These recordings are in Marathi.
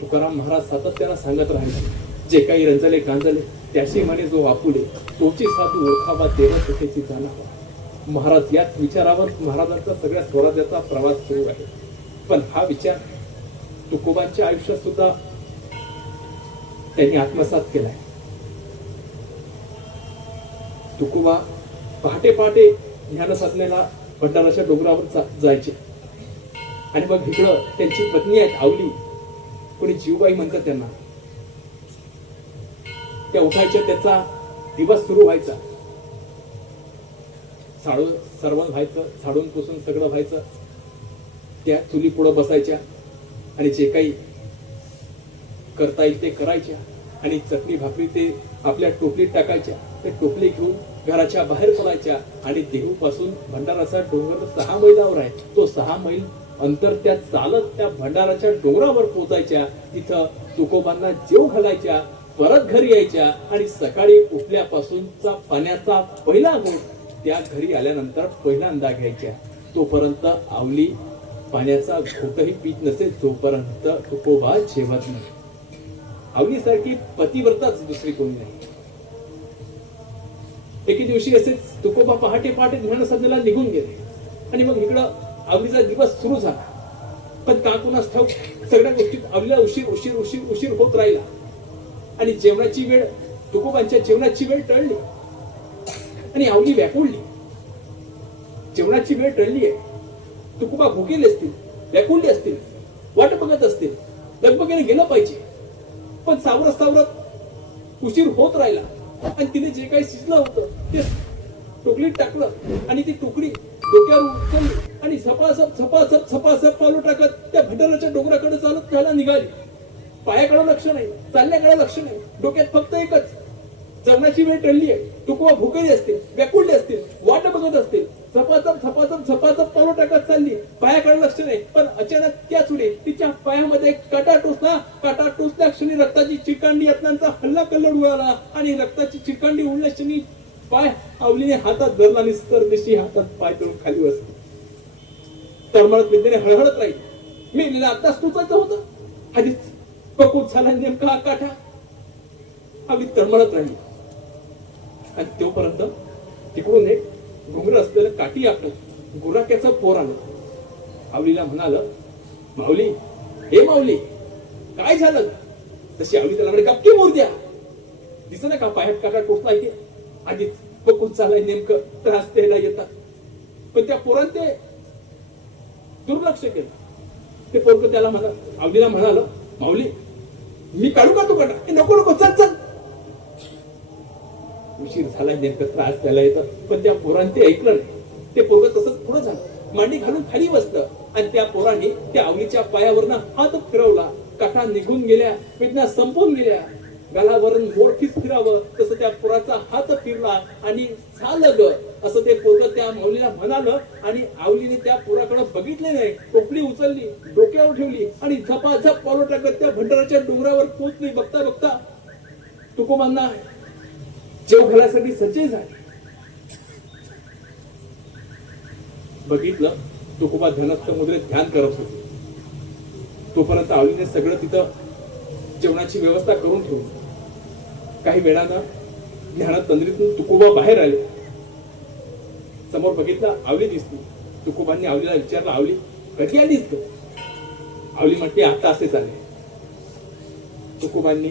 तुकाराम महाराज सातत्यानं सांगत राहिले, जे काही रंजले गांजले त्याशी म्हणे जो आपुले, तोची साधू ओळखावा देव सुखेची जाणावा. महाराज याच विचारावर महाराजांचा सगळ्या स्वराज्याचा प्रवास सुरू आहे. पण हा विचार तुकोबांच्या आयुष्यात सुद्धा त्यांनी आत्मसात केलाय. तुकोबा पहाटे पहाटे ज्ञान साधनेला भंडाराच्या डोंगरावर जायचे. आणि मग इकडं त्यांची पत्नी आहेत आवली, कोणी जीवबाई म्हणतात त्यांना, त्या उठायच्या, त्याचा दिवस सुरू व्हायचा. सर्व व्हायचं, झाडून पुसून सगळं व्हायचं. त्या चुली पुढं बसायच्या आणि जे काही करता येईल ते करायच्या. आणि चटणी भाकरी ते आपल्या टोपलीत टाकायच्या. ते टोपली घेऊन घराच्या बाहेर पडायच्या आणि देहू पासून भंडाराचा डोंगर 6 मैलावर आहे. तो 6 मैल अंतर त्या चालत त्या भंडाराच्या डोंगरावर पोहोचायच्या. तिथं तुकोबांना जेव घालायच्या, परत घरी यायच्या आणि सकाळी उठल्यापासूनचा पाण्याचा पहिला घोट त्या घरी आल्यानंतर पहिल्यांदा घ्यायच्या. तोपर्यंत आवली पाण्याचा घोटही पीत नसे जोपर्यंत तुकोबा जेवत नाही. आवलीसारखी पतिव्रताच दुसरी कोणी नाही. एके दिवशी असेच तुकोबा पहाटे पहाटे ध्यान साधनेला निघून गेले. आणि मग इकडं आवलीचा दिवस सुरू झाला. पण का कुणास ठाऊक सगळ्या गोष्टीत आवलीला उशीर उशीर उशीर उशीर होत राहिला. आणि जेवणाची वेळ, तुकोबांच्या जेवणाची वेळ टळली आणि आवली व्याकुळली. जेवणाची वेळ टळली आहे. तुकोबा भुकेले असतील, व्याकुळले असतील, वाट बघत असतील, लगबगीने गेलं पाहिजे. पण सावरत सावरत उशीर होत राहिला. आणि तिने जे काही शिजलं होतं ते टोकलीत टाकलं आणि ती टोकरी डोक्यावर उचलली आणि झपाझप झपाझप झपाझप पावलं टाकत त्या भंडाराच्या डोंगराकडे चालत घाला निघाली. पायाकडे लक्ष नाही, चालण्याकडे लक्ष नाही, डोक्यात फक्त एकच, जेवणाची वेळ टळली आहे. तुकोबा भुकेले असतील, व्याकुळले असतील, वाट बघत असतील, झपाझप झपाझप झपाझप पावलं टाकत चालली, पायाकडे लक्ष नाही. पण अचानक त्याच वेळी तिच्या पायामध्ये काटा टोचला. काटा टोचल्या क्षणी रक्ताची चिकांडी यातनांचा हल्ला कल्लोळ उडाला आणि रक्ताची चिकांडी उडल्या क्षणी पाय आवलीने हातात धरला आणि सरदेशी हातात पाय तोडून खाली बसली. तळमळत विद्येने हळहळत राहील. मी आताच टोचायचं होतं, आधीच पकूत झाला नेमका हा काठा. आवली तळमळत राहिली. आणि तोपर्यंत तिकडून एक घुंगर असलेलं काठी आपलं गुराक्याचं पोर आलं. आवलीला म्हणाल, माऊली, हे माऊली, काय झालं? तशी आवली त्याला म्हणे, गप्पी मोरद्या, दिसत का पायात काटा टोचला इथे, आधीच पकूत झालाय नेमकं, त्रास द्यायला येतात. पण त्या पोराने ते दुर्लक्ष केलं. ते पोरग त्याला आवलीला म्हणाल, माऊली, मी काढू का तू काटा? नको नको, चल चल. उशीर झाला, नेमकं त्रास द्यायला येतात. पण त्या पोराने ते ऐकलं नाही. ते पोरग तसंच पुढे झालं, मांडी घालून खाली बसलं आणि त्या पोराने त्या आवलीच्या पायावरनं हात फिरवला. काठा निघून गेल्या, वेदना संपून गेल्या. गालावरून मोरखीच फिरावं तसं त्या पोराचा हात फिरला आणि झालं ग असं ते पोरग त्या माऊलीला म्हणाल. आणि आवलीने त्या पोराकडे बघितले नाही. टोपली उचलली, डोक्यावर ठेवली आणि झपाझप पावलं टाकत त्या भंडाराच्या डोंगरावर पोहोचली. बघता बघता तुकोबांना जेव घालायसाठी सज्ज झाले. बघितलं, तुकोबा ध्यानस्थ मुद्रेत ध्यान करत होते. तोपर्यंत आवलीने सगळं तिथं जेवणाची व्यवस्था करून ठेवली. काही वेळानं ध्यानात तंद्रीतून तुकोबा बाहेर आले. समोर बघितलं, आवली दिसली. तुकोबांनी आवलीला विचारलं, आवली, कधी आलीस ग? आवली म्हटली, आता असेच आले. तुकोबांनी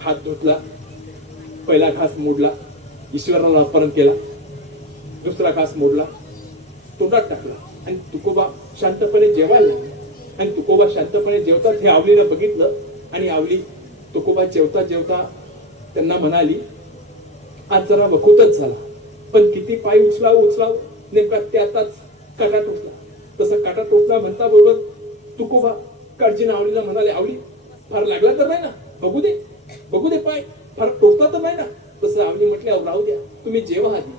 हात धुतला, पहिला घास मोडला, ईश्वराला अर्पण केला. दुसरा घास मोडला, तोंडात टाकला आणि तुकोबा शांतपणे जेवायला लागले. आणि तुकोबा शांतपणे जेवतात हे आवलीनं बघितलं. आणि आवली तुकोबा जेवता जेवता त्यांना म्हणाली, आज जरा वखूतच झाला, पण किती पाय उचलाव नेमका त्यातच काटा टोचला. तसं काटा टोचला म्हणता बरोबर तुकोबा काळजीनं आवलीला म्हणाले, आवली, फार लागला तर नाही ना? बघू दे पाय, फार टोचला तर नाही ना? तसं आवली म्हटल्या, राहू द्या, तुम्ही जेवा आधी.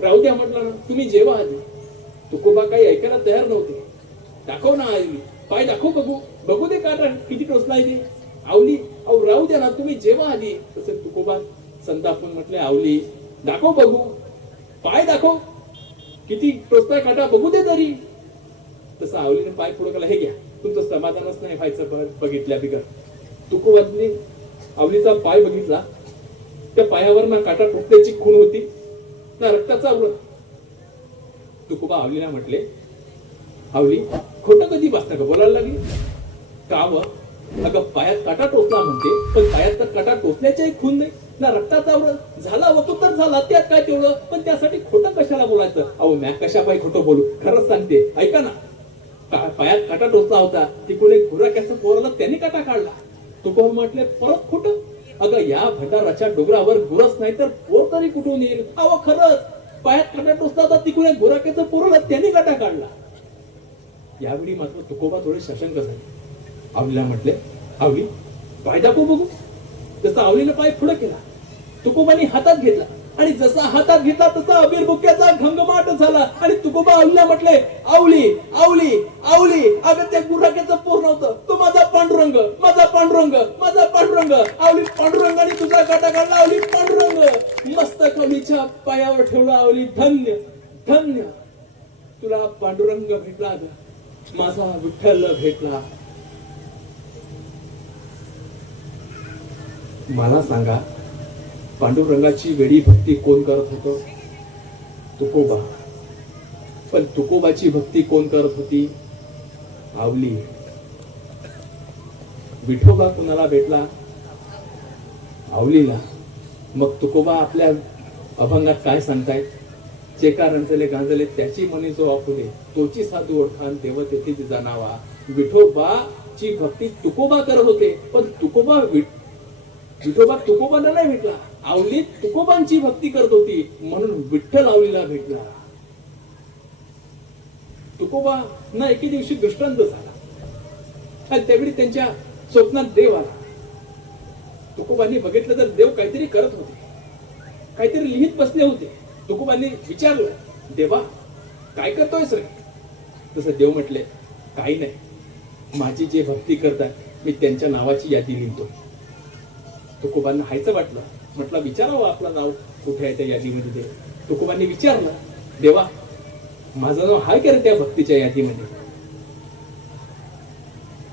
राहू द्या म्हटलं ना, तुम्ही जेवा आधी. तुकोबा काही ऐकायला तयार नव्हते. दाखव ना आवली, पाय दाखव, बघू दे काटा किती टोचलाय ते. आवली, अहो राहू द्या ना, तुम्ही जेवा आधी. तसं तुकोबा संतापून म्हटले, आवली, दाखव, बघू, पाय दाखव, किती टोचताय काटा, बघू दे तरी. तसं आवलीने पाय पुढे केला, हे घ्या, तुमचं समाधानच नाही व्हायचं बघितल्या बिगर. तुकोबांनी आवलीचा पाय बघितला. त्या पायावर ना काटा टोचल्याची खून होती ना रक्ताचा व्रत. तुकोबा आवलीला म्हटले, आवली खोटं कधी बसता का बोलायला लागली? का व? अगं पायात काटा टोचला म्हणते, पण पायात तर काटा टोचण्याच्याही खून नाही ना रक्ताचा व्रत. झाला वतू तर झाला, त्यात काय तेवढं, पण त्यासाठी खोटं कशाला बोलायचं? अहो मॅ कशा पाय खोटं बोलू, खरंच सांगते, ऐका ना. पायात काटा टोचला होता, तिकडून एक गुराख्याचं पोराला त्यांनी काटा काढला. तुकोबा म्हटले, परत खोटं? अगं या भंडाराच्या डोंगरावर गुरच नाही तर पोर तरी कुठून येईल? अहो खरंच पायात काटा टोचला होता, तिकडून एक गुराख्याचं पोराला त्यांनी काटा काढला. यावेळी मात्र तुकोबा थोडे सशंक झाले. आवलीला म्हटले, आवली पाय दाखव बघू. तसा आवलीने पाय पुढे केला. तुकोबांनी हातात घेतला आणि जसा हातात घेतला तसा अबीरबुक्याचा घंगमाट झाला. आणि तुकोबा आवलीला म्हटले, आवली आवली आवली, अगं त्या गुराख्याचं पोर नव्हतं, तो माझा पांडुरंग, माझा पांडुरंग, माझा पांडुरंग. आवली पांडुरंगाने तुझा काटा काढला. आवली पांडुरंग मस्तक आवलीच्या पायावर ठेवला. आवली धन्य धन्य, तुला पांडुरंग भेटला, माझा विठ्ठल भेटला. मला सांगा, पांडुरंगाची वेडी भक्ती कोण करत होतं? तुकोबा. पण तुकोबाची भक्ती कोण करत होती? आवली. विठोबा कुणाला भेटला? आवलीला. मग तुकोबा आपल्या अभंगात काय सांगतायत? चेका रंजले गांजले त्याची मनी जो आपुले, तोची साधू ओळखान देव तेथे जाणावा. विठोबाची भक्ती तुकोबा करत होते, पण विठोबा तुकोबांना नाही भेटला. आवली तुकोबांची भक्ती करत होती, म्हणून विठ्ठल आवलीला भेटला. तुकोबा ना एके दिवशी दृष्टांत झाला आणि त्यावेळी त्यांच्या स्वप्नात देव आला. तुकोबांनी बघितलं तर देव काहीतरी करत होते, काहीतरी लिहित बसले होते. तुकोबांनी विचारलं, देवा काय करतोयस रे? तसं देव म्हटले, काही नाही, माझी जे भक्ती करतात मी त्यांच्या नावाची यादी लिहितो. तुकोबांना हायचं वाटलं. म्हटलं विचारावं आपलं नाव कुठे आहे त्या यादीमध्ये. तुकोबांनी विचारलं, देवा माझं नाव हाय का रे त्या भक्तीच्या यादीमध्ये?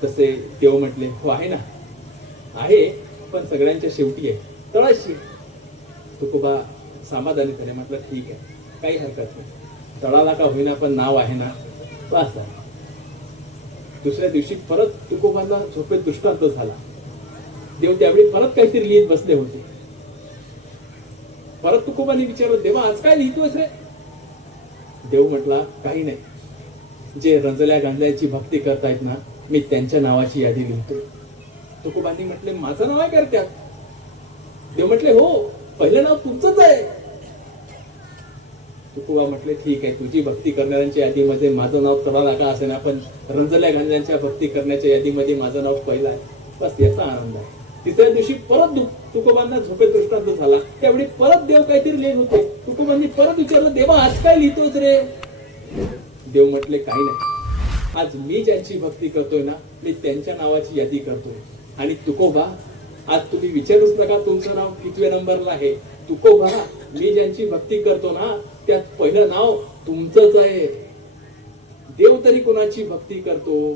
तसे देव म्हटले, हो आहे ना, आहे, पण सगळ्यांच्या शेवटी आहे, तळाशी. तुकोबा समाधानी झाले. म्हटलं ठीक आहे, काही हरकत नाही, तळाला का होईना पण नाव आहे ना, बस आहे. दुसऱ्या दिवशी परत तुकोबांना झोपेत दृष्टांत झाला. देव त्यावेळी परत काहीतरी लिहित बसले होते. परत तुकोबांनी विचारलं, देवा आज काय लिहितोयस रे? देव म्हटला, काही नाही, जे रंजल्या गांजल्याची भक्ती करतायत ना, मी त्यांच्या नावाची यादी लिहितोय. तुकोबांनी म्हटले, माझं नाव आहे का त्यात? देव म्हटले, हो, पहिलं नाव तुमचंच आहे. तुकोबा म्हटले, ठीक आहे, तुझी भक्ती करणाऱ्यांच्या यादीमध्ये माझं नाव तळाला का असेना, पण रंजल्या गांजल्याच्या भक्ती करण्याच्या यादीमध्ये माझं नाव पहिलं आहे, बस याचा आनंद आहे. तिसऱ्या दिवशी परत तुकोबांना झोपेत दृष्टांत झाला. त्यावेळी परत देव काहीतरी लिहित होते. तुकोबांनी परत विचारलं, देवा आज काय लिहितोच रे? देव म्हटले, काही नाही, आज मी ज्यांची भक्ती करतोय ना, मी त्यांच्या नावाची यादी करतोय. आणि तुकोबा, आज तुम्ही विचारूच नका तुमचं नाव कितव्या नंबरला आहे. तुकोबा, मी ज्यांची भक्ती करतो ना, त्यात पहिलं नाव तुमचंच आहे. देव तरी कोणाची भक्ती करतो?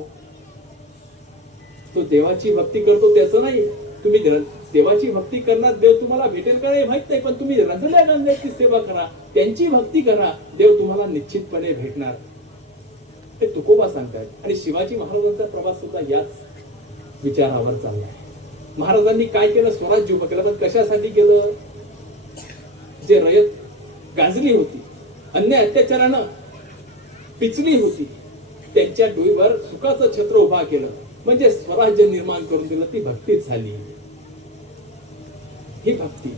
तो देवाची भक्ती करतो त्याचं नाही. तुम्ही देवाची भक्ती करणार, देव तुम्हाला भेटेल का नाही माहित नाही, पण तुम्ही रंजल्या गांजल्याची सेवा करा, त्यांची भक्ती करा, देव तुम्हाला निश्चितपणे भेटणार. हे तुकोबा सांगतायत. आणि शिवाजी महाराजांचा प्रवास सुद्धा याच विचारावर चाललाय. महाराजांनी काय केलं? स्वराज्य उभं केलं. पण कशासाठी केलं? जे रयत गाजली होती, अन्याय अत्याचारानं पिचली होती, त्यांच्या डोईवर सुखाचं छत्र उभा केलं, म्हणजे स्वराज्य निर्माण करून दिलं. ती भक्तीच झाली. ही भक्ती